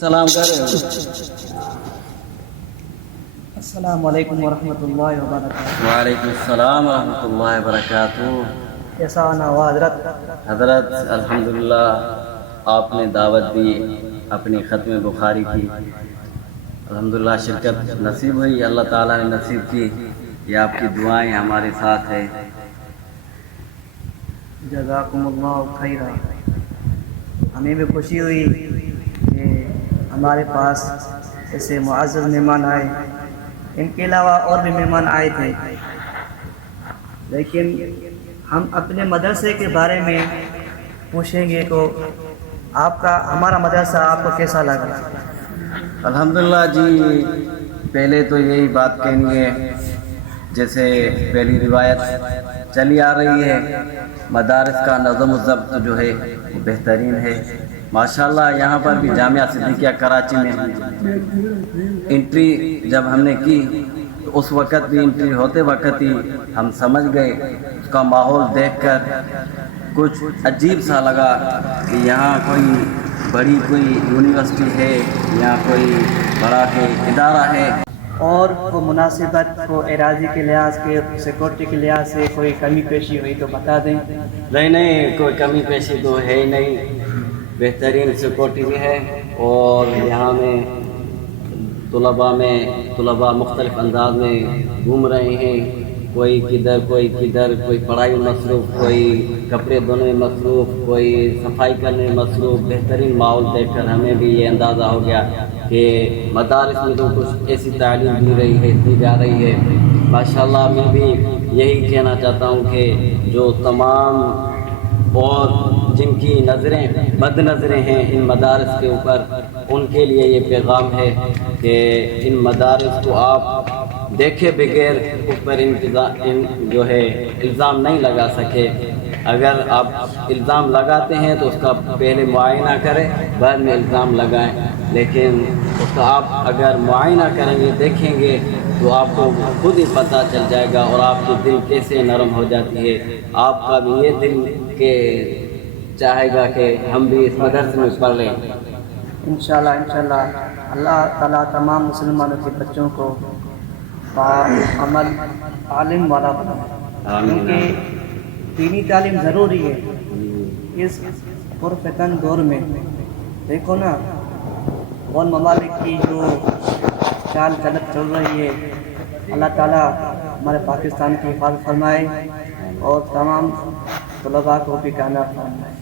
سلام کر رہے ہو؟ السلام علیکم ورحمۃ اللہ وبرکاتہ۔ وعلیکم السلام ورحمۃ اللہ وبرکاتہ۔ کیسا آنا ہوا حضرت؟ حضرت الحمدللہ آپ نے دعوت دی اپنی ختم بخاری کی، الحمدللہ شرکت نصیب ہوئی، اللہ تعالیٰ نے نصیب کی، یہ آپ کی دعائیں ہمارے ساتھ ہیں۔ جزاکم اللہ خیرا۔ ہمیں بھی خوشی ہوئی کہ ہمارے پاس ایسے معزز مہمان آئے، ان کے علاوہ اور بھی مہمان آئے تھے، لیکن ہم اپنے مدرسے کے بارے میں پوچھیں گے تو ہمارا مدرسہ آپ کو کیسا لگا؟ الحمدللہ جی، پہلے تو یہی بات کہیں گے، جیسے پہلی روایت چلی آ رہی ہے، مدارس کا نظم و ضبط جو ہے وہ بہترین ہے ماشاءاللہ۔ یہاں پر بھی جامعہ صدیقیہ کراچی میں انٹری جب ہم نے کی تو اس وقت بھی انٹری ہوتے وقت ہی ہم سمجھ گئے، اس کا ماحول دیکھ کر کچھ عجیب سا لگا کہ یہاں کوئی بڑی کوئی یونیورسٹی ہے، یہاں کوئی بڑا ادارہ ہے، اور کو مناسبت کو اراضی کے لحاظ سے، سیکورٹی کے لحاظ سے کوئی کمی پیشی ہوئی تو بتا دیں۔ نہیں کوئی کمی پیشی تو ہے ہی نہیں، بہترین سیکورٹی بھی ہے، اور یہاں میں طلباء مختلف انداز میں گھوم رہے ہیں، کوئی کدھر کوئی پڑھائی میں مصروف، کوئی کپڑے دھونے میں مصروف، کوئی صفائی کرنے میں مصروف۔ بہترین ماحول دیکھ کر ہمیں بھی یہ اندازہ ہو گیا کہ مدارس میں تو کچھ ایسی تعلیم دی جا رہی ہے ماشاءاللہ۔ میں بھی یہی کہنا چاہتا ہوں کہ جو تمام اور جن کی نظریں بد نظریں ہیں ان مدارس کے اوپر، ان کے لیے یہ پیغام ہے کہ ان مدارس کو آپ دیکھے بغیر اوپر جو ہے الزام نہیں لگا سکے۔ اگر آپ الزام لگاتے ہیں تو اس کا پہلے معائنہ کریں، بعد میں الزام لگائیں، لیکن اس کا آپ اگر معائنہ کریں گے، دیکھیں گے تو آپ کو خود ہی پتہ چل جائے گا، اور آپ کی دل کیسے نرم ہو جاتی ہے۔ آپ کا بھی یہ دل کے چاہے گا کہ ہم بھی اس مدرسے میں پڑھ لیں۔ انشاءاللہ اللہ تعالیٰ تمام مسلمانوں کے بچوں کو عمل عالم والا بنائے، کیونکہ دینی تعلیم ضروری ہے اس پرفتن دور میں۔ دیکھو نا، اور ممالک کی جو چال چلت چل رہی ہے، اللہ تعالیٰ ہمارے پاکستان کی حفاظت فرمائے اور تمام طلباء کو بھی کامیاب فرمائے۔